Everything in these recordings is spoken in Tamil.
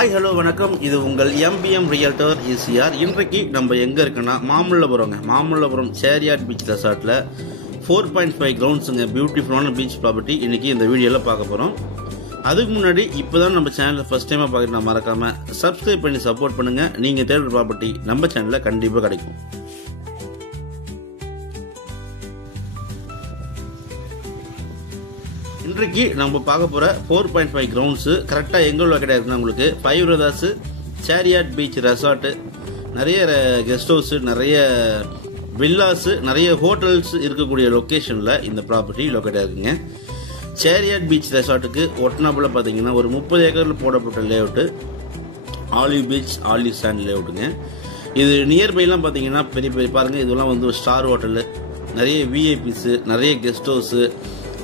ஹாய் ஹலோ வணக்கம். இது உங்கள் MBM ரியல்டர் ECR. இன்றைக்கு நம்ம எங்கே இருக்குன்னா மாமல்லபுரம் சேரியாட் பீச் ரெசார்ட்டில் 4.5 கிரவுண்ட்ஸுங்க, பியூட்டிஃபுல்லான பீச் ப்ராப்பர்ட்டி இன்றைக்கி இந்த வீடியோவில் பார்க்க போகிறோம். அதுக்கு முன்னாடி இப்போ தான் நம்ம சேனலில் ஃபஸ்ட் டைமாக பார்க்குறேன், மறக்காமல் சப்ஸ்கிரைப் பண்ணி சப்போர்ட் பண்ணுங்கள். நீங்கள் தேடுற ப்ராப்பர்ட்டி நம்ம சேனலில் கண்டிப்பாக கிடைக்கும். இன்றைக்கு நம்ம பார்க்க போகிற 4.5 கிரவுண்ட்ஸு கரெக்டாக எங்கே உள்ள கிடையாதுன்னா உங்களுக்கு பைவ்ரதாஸ் சேரியாட் பீச் ரெசார்ட்டு, நிறைய கெஸ்ட் ஹவுஸு, நிறைய வில்லாஸு, நிறைய ஹோட்டல்ஸ் இருக்கக்கூடிய லொக்கேஷனில் இந்த ப்ராப்பர்ட்டி லொக்கேட் ஆகுங்க. சேரியாட் பீச் ரெசார்ட்டுக்கு ஒட்டனாப்புல பார்த்தீங்கன்னா ஒரு 30 ஏக்கரில் போடப்பட்ட layout olive beach olive sand லேஅவுட்டுங்க. இது நியர்பைலாம் பார்த்தீங்கன்னா பெரிய பாருங்கள், இதெல்லாம் வந்து ஸ்டார் ஹோட்டலு, நிறைய விஐபிஸு, நிறைய கெஸ்ட் ஹவுஸு,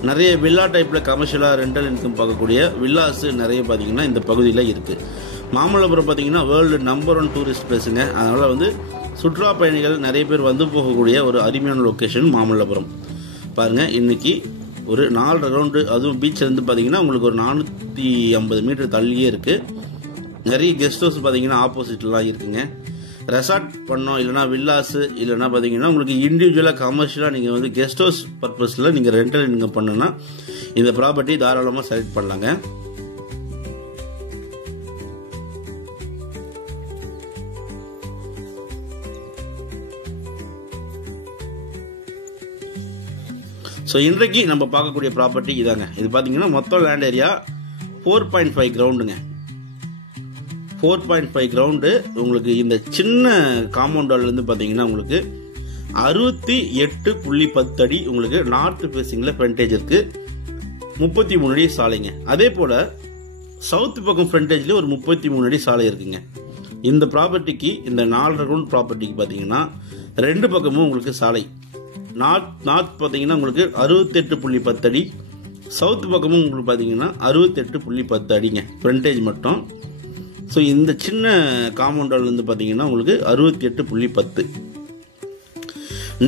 நிறைய வில்லா டைப்பில் கமர்ஷியலாக ரெண்டல் இன்கம் பார்க்கக்கூடிய வில்லாஸு நிறைய பார்த்தீங்கன்னா இந்த பகுதியில் இருக்குது. மாமல்லபுரம் பார்த்தீங்கன்னா வேர்ல்டு நம்பர் 1 டூரிஸ்ட் பிளேஸுங்க. அதனால் வந்து சுற்றுலா பயணிகள் நிறைய பேர் வந்து போகக்கூடிய ஒரு அருமையான லொக்கேஷன் மாமல்லபுரம். பாருங்கள், இன்றைக்கி ஒரு 4 ரவுண்டு, அதுவும் பீச்சிலேருந்து பார்த்தீங்கன்னா உங்களுக்கு ஒரு 450 மீட்டர் தள்ளியே இருக்குது. நிறைய கெஸ்ட் ஹவுஸ் பார்த்தீங்கன்னா ஆப்போசிட்லாம் இருக்குங்க. ரெசார்ட் பண்ணோம், இல்லைனா வில்லாஸு, இல்லைனா பார்த்தீங்கன்னா உங்களுக்கு இண்டிவிஜுவலாக கமர்ஷியலாக நீங்கள் வந்து கெஸ்ட் ஹவுஸ் பர்பஸில் நீங்கள் ரெண்டல் இன்கம் பண்ணணும்னா இந்த ப்ராப்பர்ட்டி தாராளமாக செலக்ட் பண்ணலாங்க. ஸோ இன்றைக்கு நம்ம பார்க்கக்கூடிய ப்ராப்பர்ட்டி இதாங்க. இது பார்த்தீங்கன்னா மொத்தம் லேண்ட் ஏரியா 4.5 கிரவுண்டுங்க. 4.5 கிரவுண்டு உங்களுக்கு இந்த சின்ன காம்பவுண்டாலேருந்து பார்த்தீங்கன்னா உங்களுக்கு 68.10 அடி உங்களுக்கு நார்த் ஃபேஸிங்கில் ஃப்ரண்டேஜ் இருக்குது. 33 அடி சாலைங்க. அதே போல் சவுத் பக்கம் ஃப்ரண்டேஜில் ஒரு 33 அடி சாலை இருக்குங்க. இந்த ப்ராப்பர்ட்டிக்கு, இந்த 4 கிரவுண்ட் ப்ராப்பர்ட்டிக்கு பார்த்தீங்கன்னா 2 பக்கமும் உங்களுக்கு சாலை. நார்த் பார்த்தீங்கன்னா உங்களுக்கு 68.10 அடி, சவுத் பக்கமும் உங்களுக்கு பார்த்தீங்கன்னா 68.10 அடிங்க ஃப்ரண்டேஜ் மட்டும். ஸோ இந்த சின்ன காம்பவுண்டாலேருந்து பார்த்தீங்கன்னா உங்களுக்கு 68.10.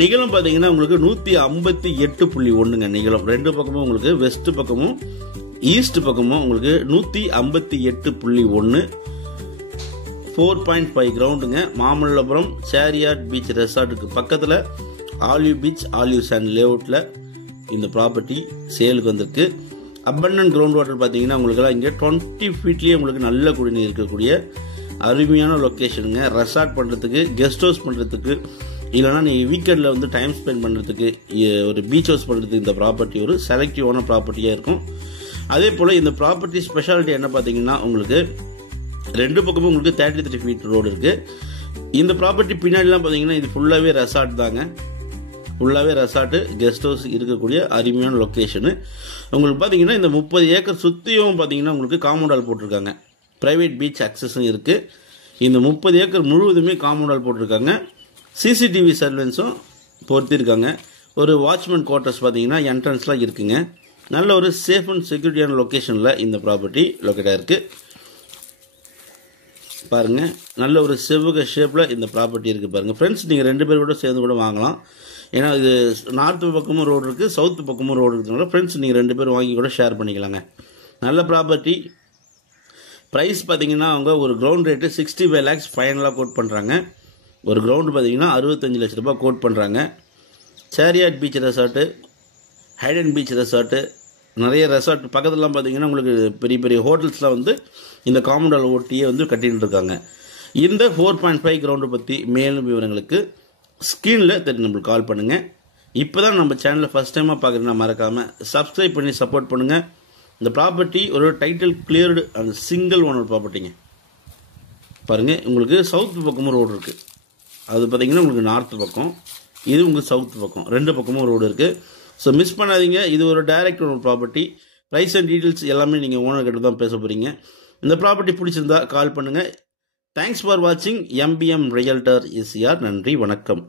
நிகழம் பார்த்தீங்கன்னா உங்களுக்கு 158.1ங்க நிகழம். 2 பக்கமும் உங்களுக்கு வெஸ்ட் பக்கமும் ஈஸ்ட் பக்கமும் உங்களுக்கு 158.1. 4.5 கிரவுண்டுங்க. மாமல்லபுரம் சேரியாட் பீச் ரெசார்ட்டுக்கு பக்கத்தில் ஆலிவ் பீச் ஆலிவ் சாண்ட் லேஅவுட்டில் இந்த ப்ராப்பர்ட்டி சேலுக்கு வந்திருக்கு. அபண்டன்ட் கிரவுண்ட் வாட்டர் பார்த்தீங்கன்னா உங்களுக்கெல்லாம் இங்கே 20 ஃபீட்லேயே உங்களுக்கு நல்ல குடிநீர் இருக்கக்கூடிய அருமையான லொக்கேஷனுங்க. ரெசார்ட் பண்ணுறதுக்கு, கெஸ்ட் ஹவுஸ் பண்ணுறதுக்கு, இல்லைனா நீங்கள் வீக்கெண்டில் வந்து டைம் ஸ்பெண்ட் பண்ணுறதுக்கு, ஒரு பீச் ஹவுஸ் பண்ணுறதுக்கு இந்த ப்ராப்பர்ட்டி ஒரு செலக்டிவான ப்ராப்பர்ட்டியாக இருக்கும். அதே போல் இந்த ப்ராப்பர்ட்டி ஸ்பெஷாலிட்டி என்ன பார்த்தீங்கன்னா உங்களுக்கு 2 பக்கமும் உங்களுக்கு 33 ஃபீட் ரோடு இருக்குது. இந்த ப்ராப்பர்ட்டி பின்னாடிலாம் பார்த்தீங்கன்னா இது ஃபுல்லாகவே ரெசார்ட் தாங்க. ஃபுல்லாகவே ரெசார்ட்டு, கெஸ்ட் ஹவுஸ் இருக்கக்கூடிய அருமையான லொக்கேஷனு. உங்களுக்கு பார்த்தீங்கன்னா இந்த 30 ஏக்கர் சுற்றியும் பார்த்தீங்கன்னா உங்களுக்கு காம்பவுண்டால் போட்டிருக்காங்க. ப்ரைவேட் பீச் அக்சஸும் இருக்குது. இந்த 30 ஏக்கர் முழுவதுமே காம்பவுண்டால் போட்டிருக்காங்க. சிசிடிவி சர்வேன்ஸும் பொறுத்திருக்காங்க. ஒரு வாட்ச்மேன் குவார்ட்டர்ஸ் பார்த்தீங்கன்னா என்ட்ரன்ஸ்லாம் இருக்குங்க. நல்ல ஒரு சேஃப் அண்ட் செக்யூரிட்டியான லொக்கேஷனில் இந்த ப்ராப்பர்ட்டி லொக்கேட்டாக இருக்குது. பாருங்கள், நல்ல ஒரு செவ்வக ஷேப்பில் இந்த ப்ராப்பர்ட்டி இருக்குது. பாருங்கள் ஃப்ரெண்ட்ஸ், நீங்கள் 2 பேர் கூட சேர்ந்து கூட வாங்கலாம். ஏன்னா இது நார்த்து பக்கமும் ரோடு இருக்குது, சவுத்து பக்கமும் ரோடு இருக்கிறதுனால ஃப்ரெண்ட்ஸ் நீங்கள் 2 பேர் வாங்கி கூட ஷேர் பண்ணிக்கலாங்க. நல்ல ப்ராப்பர்ட்டி. ப்ரைஸ் பார்த்தீங்கன்னா அவங்க ஒரு கிரவுண்ட் ரேட்டு 65 lakhs ஃபைனலாக கோட் பண்ணுறாங்க. ஒரு கிரவுண்டு பார்த்தீங்கன்னா 65 லட்ச ரூபாய் கோட் பண்ணுறாங்க. சேரியாட் beach resort, Hayden beach resort, நிறைய ரெசார்ட் பக்கத்துலலாம் பார்த்தீங்கன்னா உங்களுக்கு பெரிய பெரிய ஹோட்டல்ஸ்லாம் வந்து இந்த காம்பவுண்டால் ஒட்டியே வந்து கட்டிட்டு இருக்காங்க. இந்த 4.5 கிரவுண்டு பற்றி மேலும் விவரங்களுக்கு ஸ்க்ரீனில் தெரிஞ்சு நம்மளுக்கு கால் பண்ணுங்கள். இப்போ தான் நம்ம சேனலில் ஃபஸ்ட் டைமாக பார்க்குறீங்கன்னா மறக்காமல் சப்ஸ்கிரைப் பண்ணி சப்போர்ட் பண்ணுங்கள். இந்த ப்ராப்பர்ட்டி ஒரு டைட்டில் கிளியர்டு அண்ட் சிங்கிள் ஓனர் ப்ராப்பர்ட்டிங்க. பாருங்கள், உங்களுக்கு சவுத் பக்கமும் ரோடு இருக்குது. அது பார்த்தீங்கன்னா உங்களுக்கு நார்த் பக்கம், இது உங்களுக்கு சவுத் பக்கம், 2 பக்கமும் ரோடு இருக்குது. ஸோ மிஸ் பண்ணாதீங்க. இது ஒரு direct owner property. Price and details எல்லாமே நீங்கள் ஓனர் கிட்ட தான் பேச போகிறீங்க. இந்த ப்ராப்பர்ட்டி பிடிச்சிருந்தா கால் பண்ணுங்கள். தேங்க்ஸ் ஃபார் வாட்சிங் MBM ரியல்டர் ECR. நன்றி, வணக்கம்.